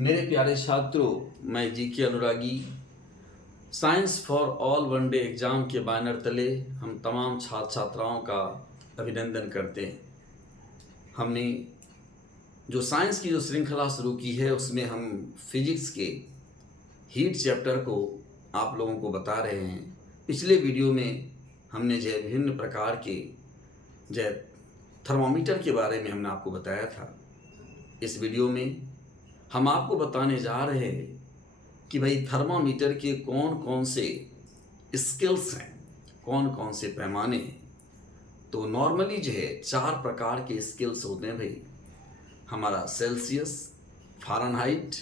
मेरे प्यारे छात्रों, मैं GK. Anuragi science for all one day exam के बैनर तले हम तमाम छात्र छात्राओं का अभिनंदन करते हैं। हमने जो साइंस की जो श्रृंखला शुरू की है उसमें हम फिजिक्स के हीट चैप्टर को आप लोगों को बता रहे हैं। पिछले वीडियो में हमने जो विभिन्न प्रकार के जो थर्मामीटर के बारे में हमने आपको बताया था। इस वीडियो में हम आपको बताने जा रहे हैं कि भाई थर्मामीटर के कौन कौन से स्केल्स हैं, कौन कौन से पैमाने हैं। तो नॉर्मली जो है 4 प्रकार के स्केल्स होते हैं भाई। हमारा Celsius, Fahrenheit,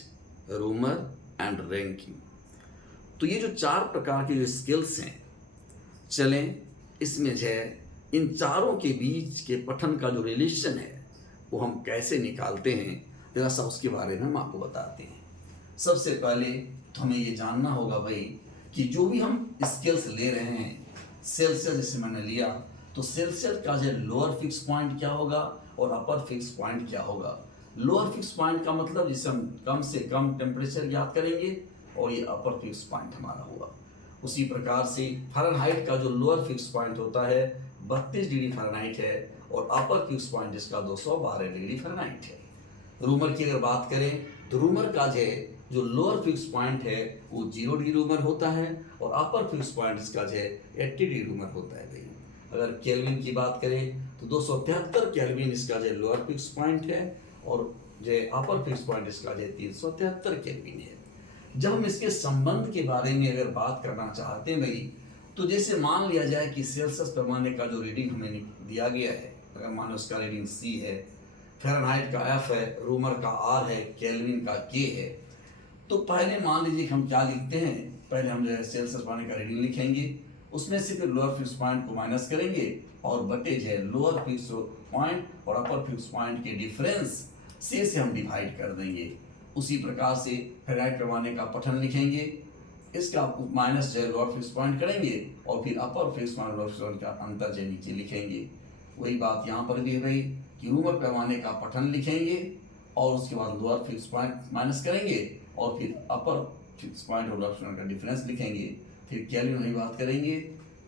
rumour and ranking. तो ये जो 4 प्रकार के जो स्केल्स हैं, चलें इसमें जो है इन चारों के बीच के पठन का जो रिलेशन है वो हम कैसे निकालते हैं, जरा सा उसके बारे में हम आपको बताते हैं। सबसे पहले तो हमें ये जानना होगा भाई कि जो भी हम स्केल्स ले रहे हैं, सेल्सियस जैसे मैंने लिया तो सेल्सियस का जो लोअर फिक्स पॉइंट क्या होगा और अपर फिक्स पॉइंट क्या होगा। लोअर फिक्स पॉइंट का मतलब जिसे हम कम से कम टेम्परेचर ज्ञात करेंगे और ये अपर फिक्स पॉइंट हमारा होगा। उसी प्रकार से फ़ारेनहाइट का जो लोअर फिक्स पॉइंट होता है 32 डिग्री फ़ारेनहाइट है और अपर फिक्स पॉइंट जिसका 212 डिग्री फ़ारेनहाइट है। रूमर की अगर बात करें तो रूमर का जो लोअर फिक्स पॉइंट है वो 0 डिग्री रूमर होता है और अपर फिक्स पॉइंट इसका 80 डिग्री रूमर होता है भाई। अगर केल्विन की बात करें तो 273 केल्विन इसका लोअर फिक्स पॉइंट है और अपर फिक्स पॉइंट इसका 373 केल्विन है। जब हम इसके संबंध के बारे में अगर बात करना चाहते हैं भाई, तो जैसे मान लिया जाए कि सेल्सियस पैमाने का जो रीडिंग हमें दिया गया है, अगर मान लो उसका रीडिंग C है, फ़ारेनहाइट का F है, रूमर का R है, केल्विन का K है, तो पहले मान लीजिए कि हम क्या लिखते हैं। पहले हम सेल्सियस पैमाने का रीडिंग लिखेंगे, उसमें से फिर लोअर फिक्स पॉइंट को माइनस करेंगे और बटे लोअर फिक्स पॉइंट और अपर फिक्स पॉइंट के डिफरेंस से हम डिवाइड कर देंगे। उसी प्रकार से फ़ारेनहाइट पैमाने का पठन लिखेंगे, इसका माइनस लोअर फिक्स पॉइंट करेंगे और फिर अपर fix point lower fix point का अंतर नीचे लिखेंगे। वही बात यहाँ पर भी है भाई कि रूमर पैमाने का पठन लिखेंगे और उसके बाद लोअर फिक्स पॉइंट माइनस करेंगे और फिर अपर फिक्स पॉइंट और लोअर फिक्स पॉइंट का डिफरेंस लिखेंगे। फिर केल्विन की बात करेंगे,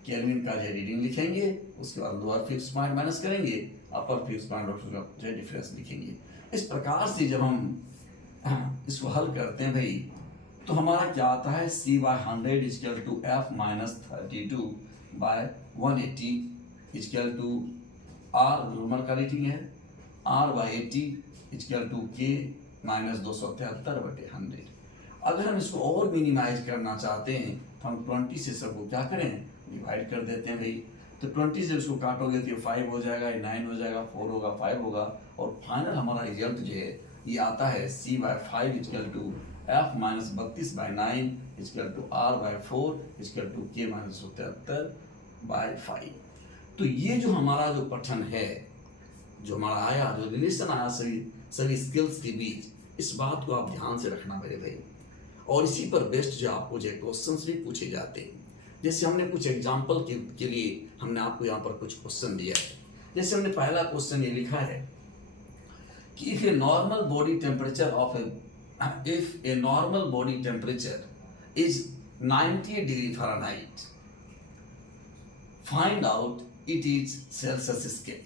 केल्विन का रीडिंग लिखेंगे, उसके बाद लोअर फिक्स पॉइंट माइनस करेंगे, अपर फिक्स पॉइंट और का डिफरेंस लिखेंगे। इस प्रकार से जब हम इसको हल करते हैं भाई तो हमारा क्या आता है, C/100 equal to F minus 32/180 equal to R Reaumur का रेटिंग है, R/80 equal to K minus 273/100। अगर हम इसको और मिनिमाइज करना चाहते हैं तो हम 20 से सबको क्या करें, डिवाइड कर देते हैं भाई। तो 20 से उसको काटोगे तो 5 हो जाएगा, 9 हो जाएगा, 4 होगा, 5 होगा और फाइनल हमारा रिजल्ट ये आता है C/5 equal to F minus 32/9 equal to R/4 equal to K minus 77/5। तो ये जो हमारा जो पठन है, जो हमारा आया, जो रिलेशन आया सभी स्किल्स के बीच, इस बात को आप ध्यान से रखना मेरे भाई। और इसी पर बेस्ड जो आपको क्वेश्चंस भी पूछे जाते हैं। जैसे हमने कुछ एग्जाम्पल के लिए हमने आपको यहाँ पर कुछ क्वेश्चन दिया है। जैसे हमने पहला क्वेश्चन ये लिखा है कि if a normal body temperature is 90 degree Fahrenheit, find out it is Celsius scale.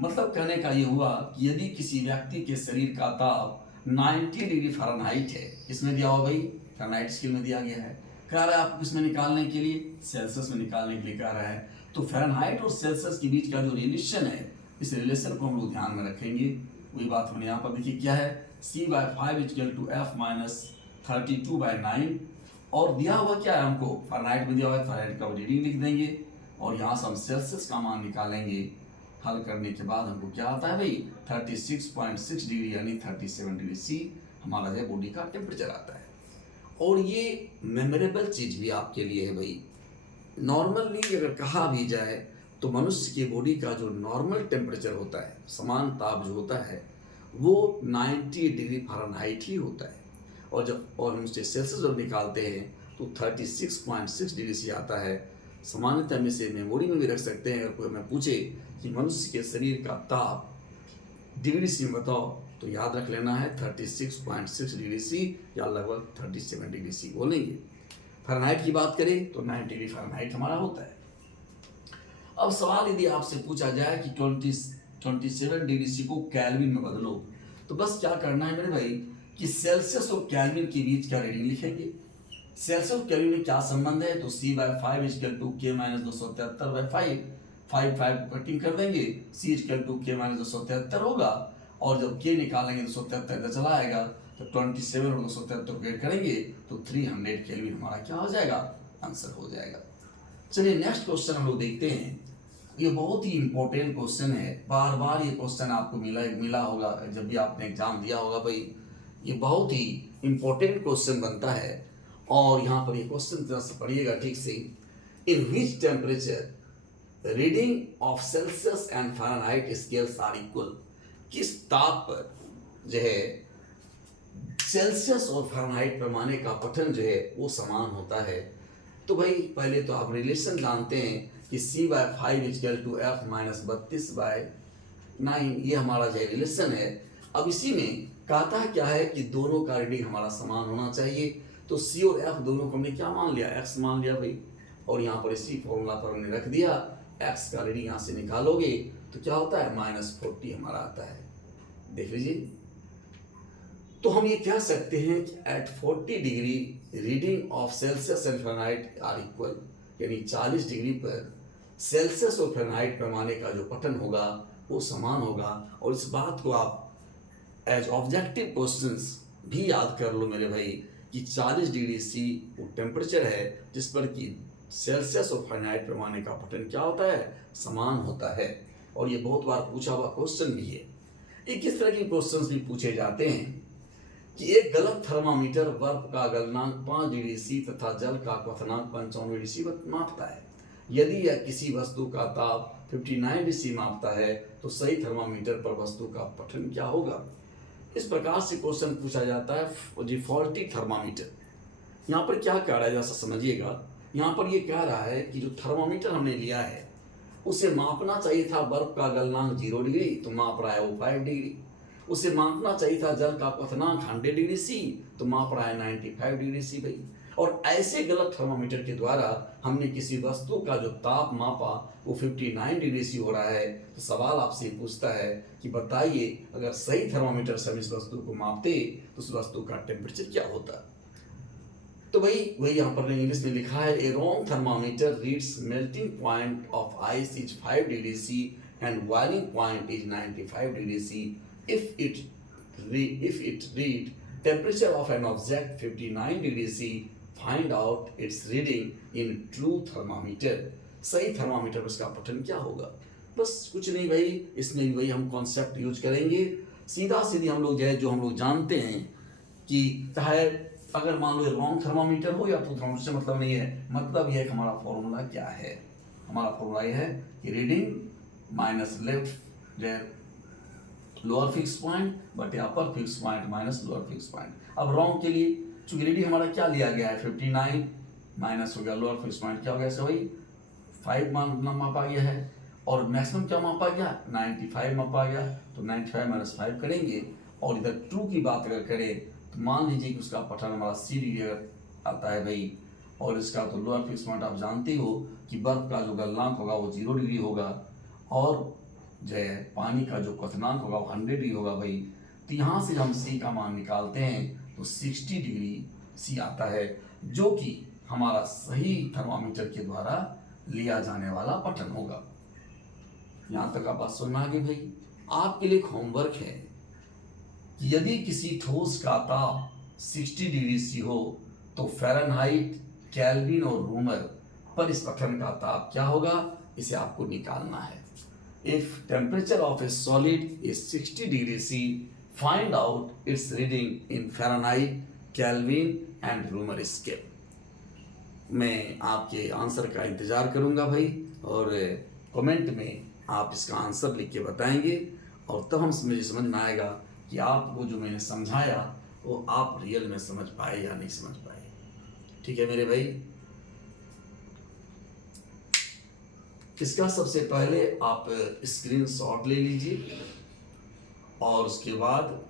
मतलब कहने का ये हुआ कि यदि किसी व्यक्ति के शरीर का ताप 90 डिग्री फ़ारेनहाइट है, इसमें दिया हुआ भाई फ़ारेनहाइट स्केल में दिया गया है, कह रहा है आपको किसमें निकालने के लिए, सेल्सियस में निकालने के लिए कह रहा है। तो फ़ारेनहाइट और सेल्सियस के बीच का जो रिलेशन है, इस रिलेशन को हम लोग ध्यान में रखेंगे। वही बात हमने यहाँ पर देखिए क्या है, C/5 equal to F minus 32/9 और दिया हुआ क्या है हमको, फ़ारेनहाइट में दिया हुआ है, फ़ारेनहाइट का रीडिंग लिख देंगे और यहाँ से हम सेल्सियस का मान निकालेंगे। हल करने के बाद हमको क्या आता है भाई 36.6 डिग्री यानी 37 डिग्री C हमारा बॉडी का टेम्परेचर आता है। और ये मेमोरेबल चीज़ भी आपके लिए है भाई। नॉर्मली अगर कहा भी जाए तो मनुष्य की बॉडी का जो नॉर्मल टेम्परेचर होता है, समान ताप जो होता है, वो 90 डिग्री फ़ारेनहाइट ही होता है। और हम उससे सेल्सियस जब निकालते हैं तो 36.6 डिग्री C आता है। सामान्यतः हम इसे मेमोरी में भी रख सकते हैं। अगर कोई हमें पूछे कि मनुष्य के शरीर का ताप डिग्री C में बताओ तो याद रख लेना है 36.6 डिग्री सी या लगभग 37 डिग्री सी बोलेंगे। फ़ारेनहाइट की बात करें तो 9 डिग्री फ़ारेनहाइट हमारा होता है। अब सवाल यदि आपसे पूछा जाए कि 27 डिग्री सी को केल्विन में बदलो, तो बस क्या करना है मेरे भाई कि सेल्सियस और केल्विन के बीच क्या रीडिंग लिखेंगे। सेल्सियस और केल्विन में क्या संबंध है, तो C/5 इक्वल टू K - 273/5, 5 को कटिंग कर देंगे, C इक्वल टू K - 273 होगा, और जब K निकालेंगे 273 इधर चला आएगा, तो 27 और 273 को ऐड करेंगे तो 300 केल्विन हमारा क्या हो जाएगा, आंसर हो जाएगा। चलिए नेक्स्ट क्वेश्चन हम लोग देखते हैं। ये बहुत ही इंपॉर्टेंट क्वेश्चन है, बार बार ये क्वेश्चन आपको मिला होगा जब भी आपने एग्जाम दिया होगा भाई। ये बहुत ही इंपॉर्टेंट क्वेश्चन बनता है, और यहाँ पर ये क्वेश्चन तरह से पढ़िएगा ठीक से। In which temperature reading of Celsius and Fahrenheit scales are equal, किस ताप पर जो है सेल्सियस और फ़ारेनहाइट पैमाने का पठन जो है वो समान होता है। तो भाई पहले तो आप रिलेशन जानते हैं कि C/5 इक्वल टू F - 32/9, ये हमारा जो रिलेशन है। अब इसी में कहता क्या है कि दोनों का रीडिंग हमारा समान होना चाहिए, तो C और F दोनों को हमने क्या मान लिया, X मान लिया भाई, और यहाँ पर इसी फॉर्मूला पर हमने रख दिया। X का रीडिंग यहाँ से निकालोगे तो क्या होता है, -40 हमारा आता है, देख लीजिए। तो हम ये कह सकते हैं कि at 40 degree reading of Celsius and Fahrenheit are equal, यानी 40 डिग्री पर सेल्सियस और फ़ारेनहाइट पैमाने का जो पठन होगा वो समान होगा। और इस बात को आप एज ऑब्जेक्टिव क्वेश्चंस भी याद कर लो मेरे भाई कि 40 डिग्री सी वो टेम्परेचर है जिस पर कि सेल्सियस और फ़ारेनहाइट पैमाने का पठन क्या होता है, समान होता है। और ये बहुत बार पूछा हुआ क्वेश्चन भी है। एक इस तरह के क्वेश्चंस भी पूछे जाते हैं कि एक गलत थर्मामीटर बर्फ का गलनांक 5 डिग्री सी तथा जल का क्वथनांक 95 डिग्री सी मापता है। यदि यह किसी वस्तु का ताप 59 डिग्री सी मापता है तो सही थर्मामीटर पर वस्तु का पठन क्या होगा। इस प्रकार से क्वेश्चन पूछा जाता है जी फॉल्टी थर्मामीटर। यहाँ पर क्या कह रहा है जैसा समझिएगा, यहाँ पर ये कह रहा है कि जो थर्मामीटर हमने लिया है उसे मापना चाहिए था बर्फ का गलनांक 0 डिग्री, तो माप रहा है वो 5 डिग्री। उसे मापना चाहिए था जल का क्वथनांक 100 डिग्री सी, तो माप रहा है 95 डिग्री सी भाई। और ऐसे गलत थर्मामीटर के द्वारा हमने किसी वस्तु का जो ताप मापा वो 59 डिग्री सी हो रहा है। तो सवाल आपसे पूछता है कि बताइए अगर सही थर्मामीटर से हम इस वस्तु को मापते तो उस वस्तु का टेम्परेचर क्या होता। तो भाई वही यहाँ पर इंग्लिश में लिखा है, a wrong thermometer reads melting point of ice is 5 degree C and boiling point is 95 degree C if it read temperature of an object 59 degree C, find out its reading in true thermometer। सही thermometer उसका पठन क्या होगा। बस कुछ नहीं भाई, इसमें भी वही हम कॉन्सेप्ट यूज करेंगे। सीधा सीधी हम लोग जो है जो हम लोग जानते हैं कि चाहे अगर मान लो रॉन्ग थर्मामीटर हो या ट्रू थर्मामीटर से मतलब नहीं है, मतलब यह हमारा फॉर्मूला क्या है। हमारा फॉर्मूला यह है कि reading minus left lower fix point बटे upper fix point minus lower fix point. अब रॉन्ग के लिए चूंकि रीडिंग हमारा क्या लिया गया है 59 माइनस हो गया लोअर फिक्स पॉइंट क्या हो गया, ऐसे वही 5 मापा गया है, और मैक्सिमम क्या मापा गया 95 मापा गया, तो 95 माइनस 5 करेंगे। और इधर ट्रू की बात अगर करें तो मान लीजिए कि उसका पठन हमारा C डिग्री आता है भाई, और इसका तो लोअर फिक्स पॉइंट आप जानते हो कि बर्फ का जो गलनांक होगा वो 0 डिग्री होगा, और जो है पानी का जो क्वथनांक होगा वो 100 डिग्री होगा भाई। तो यहाँ से हम C का मान निकालते हैं तो 60 डिग्री C आता है, जो कि हमारा सही थर्मामीटर के द्वारा लिया जाने वाला पठन होगा। यहाँ तक आप बात समझ में आ गई भाई। आपके लिए होमवर्क है कि यदि किसी ठोस का ताप 60 डिग्री C हो तो फ़ारेनहाइट, केल्विन और रूमर पर इस पठन का ताप क्या होगा, इसे आपको निकालना है। If temperature of a solid is 60 degree C, find out its reading in Fahrenheit, Kelvin and Romer scale। मैं आपके आंसर का इंतज़ार करूंगा भाई, और कमेंट में आप इसका आंसर लिख के बताएंगे, और तब मुझे समझ में आएगा कि आपको जो मैंने समझाया वो आप रियल में समझ पाए या नहीं समझ पाए। ठीक है मेरे भाई। इसका सबसे पहले आप स्क्रीनशॉट ले लीजिए, और उसके बाद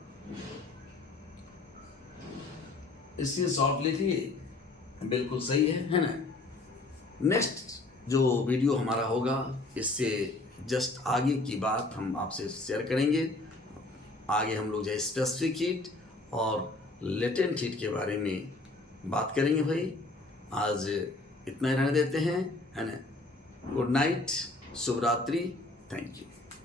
इसलिए शॉर्ट लिख लिए, बिल्कुल सही है ना। नेक्स्ट जो वीडियो हमारा होगा इससे जस्ट आगे की बात हम आपसे शेयर करेंगे। आगे हम लोग जो स्पेसिफिक हीट और लेटेंट हीट के बारे में बात करेंगे भाई। आज इतना ही रहने देते हैं, है ना। गुड नाइट, शुभ रात्रि, थैंक यू।